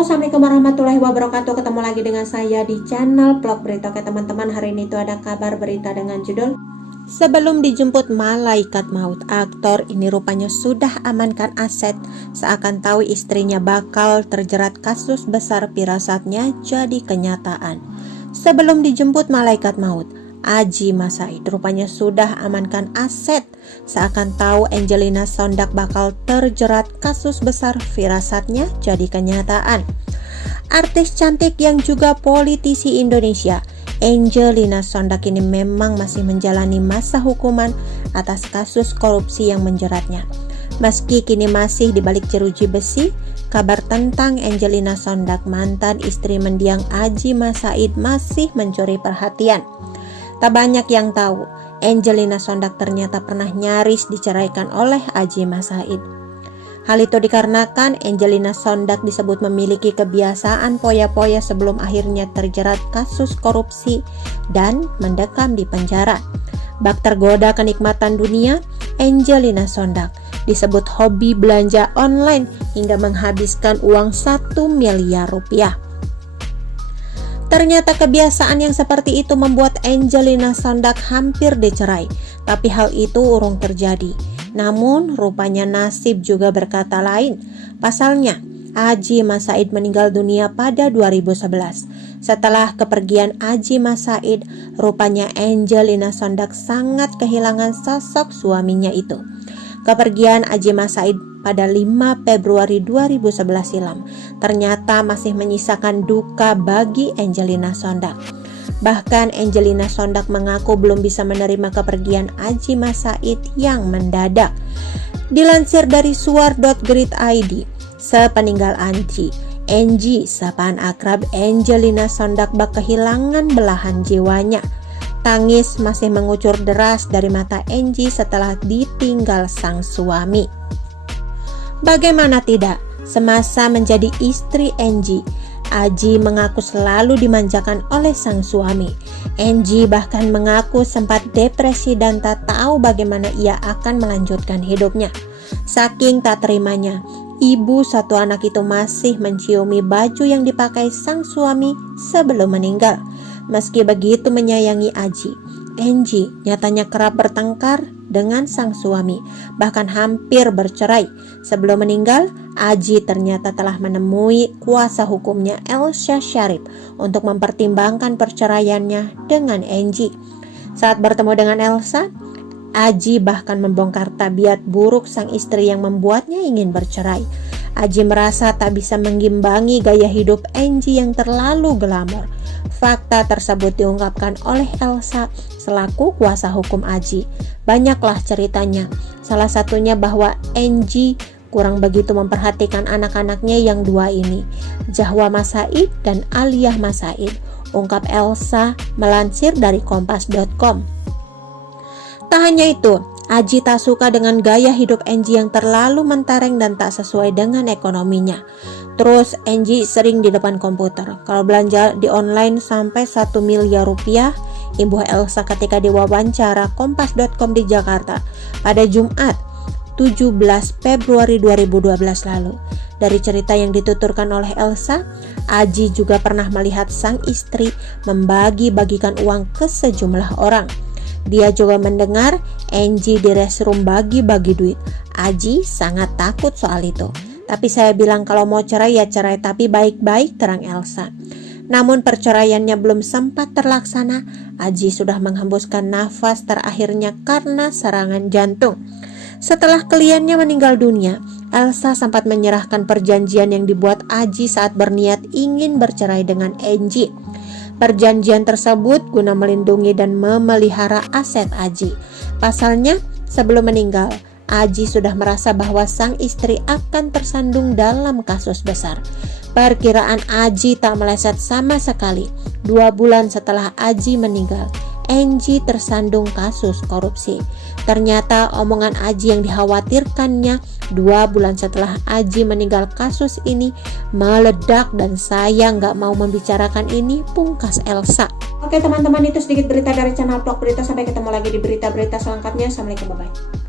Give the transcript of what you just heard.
Halo, assalamualaikum warahmatullahi wabarakatuh. Ketemu lagi dengan saya di channel Vlog Berita. Oke teman-teman, hari ini itu ada kabar berita dengan judul Sebelum dijemput malaikat maut. Aktor ini rupanya sudah amankan aset, seakan tahu istrinya bakal terjerat kasus besar, firasatnya jadi kenyataan. Sebelum dijemput malaikat maut, Adji Massaid rupanya sudah amankan aset, seakan tahu Angelina Sondak bakal terjerat kasus besar, firasatnya jadi kenyataan. Artis cantik yang juga politisi Indonesia, Angelina Sondak ini memang masih menjalani masa hukuman atas kasus korupsi yang menjeratnya. Meski kini masih dibalik jeruji besi, kabar tentang Angelina Sondak, mantan istri mendiang Adji Massaid, masih mencuri perhatian. Tak banyak yang tahu, Angelina Sondak ternyata pernah nyaris diceraikan oleh Adji Massaid. Hal itu dikarenakan Angelina Sondak disebut memiliki kebiasaan poya-poya sebelum akhirnya terjerat kasus korupsi dan mendekam di penjara. Bak tergoda kenikmatan dunia, Angelina Sondak disebut hobi belanja online hingga menghabiskan uang 1 miliar rupiah. Ternyata kebiasaan yang seperti itu membuat Angelina Sondak hampir dicerai, tapi hal itu urung terjadi. Namun rupanya nasib juga berkata lain. Pasalnya, Adji Massaid meninggal dunia pada 2011. Setelah kepergian Adji Massaid, rupanya Angelina Sondak sangat kehilangan sosok suaminya itu. Kepergian Adji Massaid pada 5 Februari 2011 silam ternyata masih menyisakan duka bagi Angelina Sondak. Bahkan Angelina Sondak mengaku belum bisa menerima kepergian Adji Massaid yang mendadak. Dilansir dari suar.grid.id, sepeninggal Adji, Angie, sapaan akrab Angelina Sondak bak kehilangan belahan jiwanya. Tangis masih mengucur deras dari mata Angie setelah ditinggal sang suami. Bagaimana tidak, semasa menjadi istri Angie, Adji mengaku selalu dimanjakan oleh sang suami. Angie bahkan mengaku sempat depresi dan tak tahu bagaimana ia akan melanjutkan hidupnya. Saking tak terimanya, ibu satu anak itu masih menciumi baju yang dipakai sang suami sebelum meninggal. Meski begitu menyayangi Adji, Angie nyatanya kerap bertengkar dengan sang suami, bahkan hampir bercerai. Sebelum meninggal, Adji ternyata telah menemui kuasa hukumnya Elsa Sharif untuk mempertimbangkan perceraiannya dengan Angie. Saat bertemu dengan Elsa, Adji bahkan membongkar tabiat buruk sang istri yang membuatnya ingin bercerai. Adji merasa tak bisa mengimbangi gaya hidup Angie yang terlalu glamor. Fakta tersebut diungkapkan oleh Elsa selaku kuasa hukum Adji. Banyaklah ceritanya, salah satunya bahwa Angie kurang begitu memperhatikan anak-anaknya yang dua ini, Zahwa Massaid dan Aliyah Massaid, ungkap Elsa melansir dari kompas.com. Tak hanya itu, Adji tak suka dengan gaya hidup Angie yang terlalu mentereng dan tak sesuai dengan ekonominya. Terus Angie sering di depan komputer. Kalau belanja di online sampai 1 miliar rupiah, imbuh Elsa ketika diwawancara kompas.com di Jakarta pada Jumat 17 Februari 2012 lalu. Dari cerita yang dituturkan oleh Elsa, Adji juga pernah melihat sang istri membagi-bagikan uang ke sejumlah orang. Dia juga mendengar Angie di restroom bagi-bagi duit. Adji sangat takut soal itu. Tapi saya bilang kalau mau cerai ya cerai, tapi baik-baik, terang Elsa. Namun perceraiannya belum sempat terlaksana, Adji sudah menghembuskan nafas terakhirnya karena serangan jantung. Setelah kliennya meninggal dunia, Elsa sempat menyerahkan perjanjian yang dibuat Adji saat berniat ingin bercerai dengan Angie. Perjanjian tersebut guna melindungi dan memelihara aset Adji. Pasalnya, sebelum meninggal, Adji sudah merasa bahwa sang istri akan tersandung dalam kasus besar. Perkiraan Adji tak meleset sama sekali. 2 bulan setelah Adji meninggal, Angie tersandung kasus korupsi. Ternyata omongan Adji yang dikhawatirkannya 2 bulan setelah Adji meninggal, kasus ini meledak dan saya nggak mau membicarakan ini, pungkas Elsa. Oke teman-teman, itu sedikit berita dari channel Vlog Berita. Sampai ketemu lagi di berita-berita selanjutnya. Assalamualaikum, bye-bye.